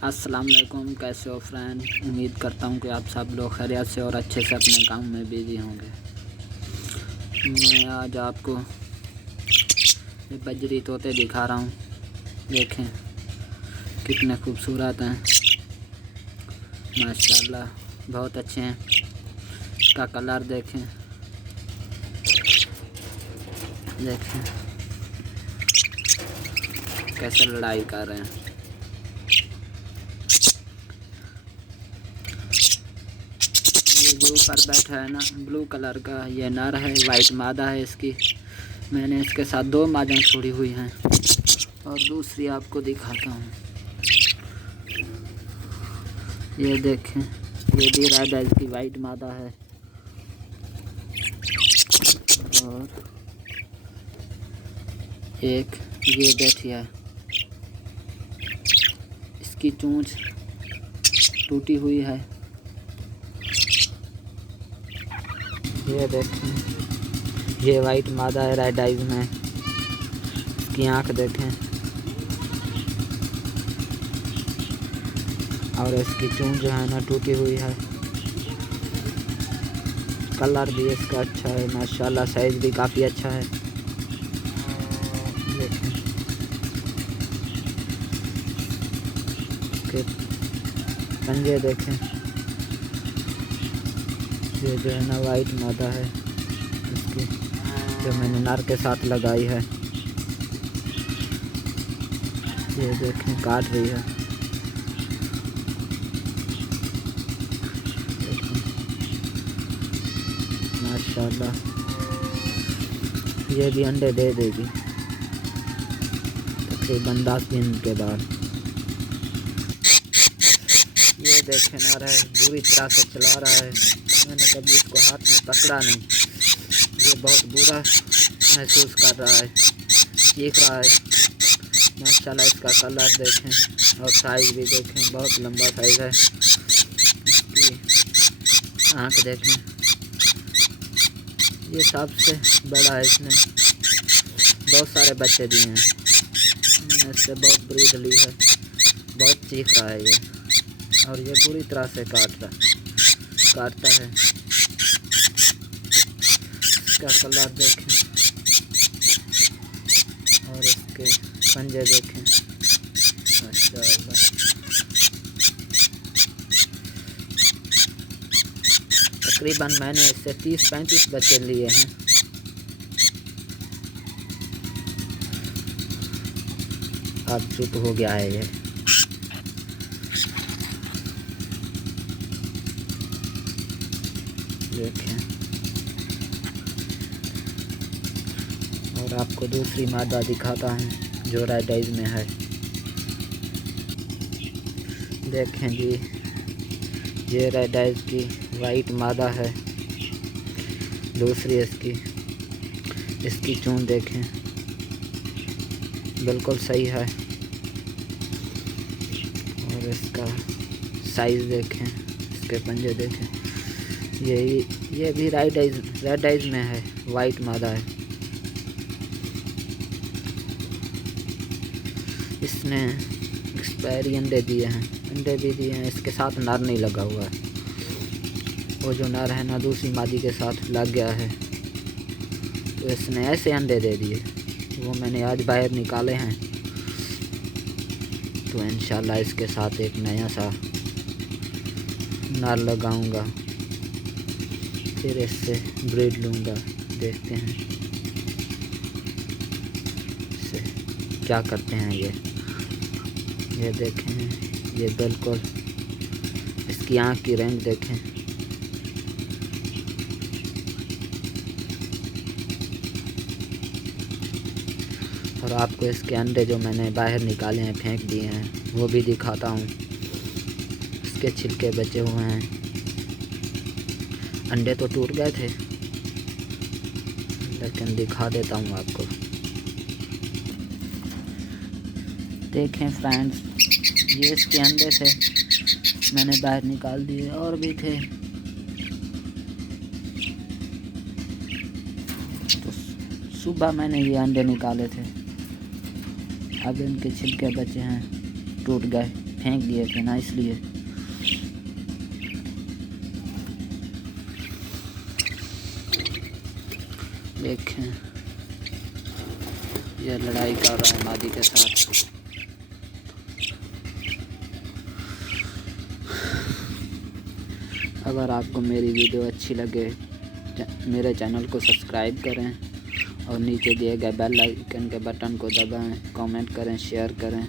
अस्सलाम वालेकुम। कैसे हो फ्रेंड? उम्मीद करता हूँ कि आप सब लोग खैरियत से और अच्छे से अपने काम में बिजी होंगे। मैं आज आपको ये बजरी तोते दिखा रहा हूँ। देखें कितने खूबसूरत हैं, माशाल्लाह बहुत अच्छे हैं। इसका कलर देखें कैसे लड़ाई कर रहे हैं। ये जो ऊपर बैठा है ना, ब्लू कलर का, ये नर है, वाइट मादा है इसकी। मैंने इसके साथ 2 मादाएं छोड़ी हुई हैं और दूसरी आपको दिखाता हूँ। ये देखें, ये भी रेड है, इसकी वाइट मादा है। और एक ये बैठी है, इसकी चोंच टूटी हुई है। ये देखें, ये वाइट मादा है रेड आइज में। इसकी आँख देखें और इसकी चोंच जो है ना टूटी हुई है। कलर भी इसका अच्छा है माशाल्लाह, साइज़ भी काफ़ी अच्छा है। देखें इसके पंजे देखें, ये जो है ना वाइट मादा है इसकी, जो मैंने नर के साथ लगाई है। ये देखें काट रही है। माशाल्लाह ये भी अंडे दे देगी तकरीबन 10 दिन के बाद। ये देखें नर है, बुरी तरह से चला रहा है। मैंने कभी इसको हाथ में पकड़ा नहीं। ये बहुत बुरा महसूस कर रहा है, चीख रहा है। माशाल्लाह इसका कलर देखें और साइज़ भी देखें, बहुत लंबा साइज़ है। इसकी आँख देखें, ये सबसे बड़ा है। इसने बहुत सारे बच्चे दिए हैं। मैंने इससे बहुत ब्रीड ली है। बहुत चीख रहा है ये, और ये बुरी तरह से काटता है। इसका कलर देखें और इसके पंजे देखें, माशाल्लाह। तकरीबन मैंने इससे 30-35 बच्चे लिए हैं। अब चुप हो गया है ये। देखें और आपको दूसरी मादा दिखाता हूँ जो रेड आइज में है। देखें जी, ये रेड आइज की वाइट मादा है। दूसरी इसकी चोंच देखें बिल्कुल सही है। और इसका साइज़ देखें, इसके पंजे देखें। ये भी रेड आइज में है, वाइट मादा है। इसने एक्सपायरी अंडे दिए हैं। इसके साथ नर नहीं लगा हुआ है। वो जो नर है ना दूसरी मादी के साथ लग गया है, तो इसने ऐसे अंडे दे दिए। वो मैंने आज बाहर निकाले हैं, तो इंशाल्लाह इसके साथ एक नया सा नर लगाऊंगा, फिर इससे ब्रीड लूँगा। देखते हैं इससे क्या करते हैं ये देखें, ये बिल्कुल इसकी आँख की रेंज देखें। और आपको इसके अंडे जो मैंने बाहर निकाले हैं, फेंक दिए हैं, वो भी दिखाता हूँ। इसके छिलके बचे हुए हैं। अंडे तो टूट गए थे, लेकिन दिखा देता हूँ आपको। देखें फ्रेंड्स, ये इसके अंडे थे, मैंने बाहर निकाल दिए। और भी थे, तो सुबह मैंने ये अंडे निकाले थे। अब इनके छिलके बचे हैं, टूट गए। फेंक दिए थे ना, इसलिए। देखें ये लड़ाई कर रहा है मादी के साथ। अगर आपको मेरी वीडियो अच्छी लगे मेरे चैनल को सब्सक्राइब करें और नीचे दिए गए बेल आइकन के बटन को दबाएं, कमेंट करें, शेयर करें।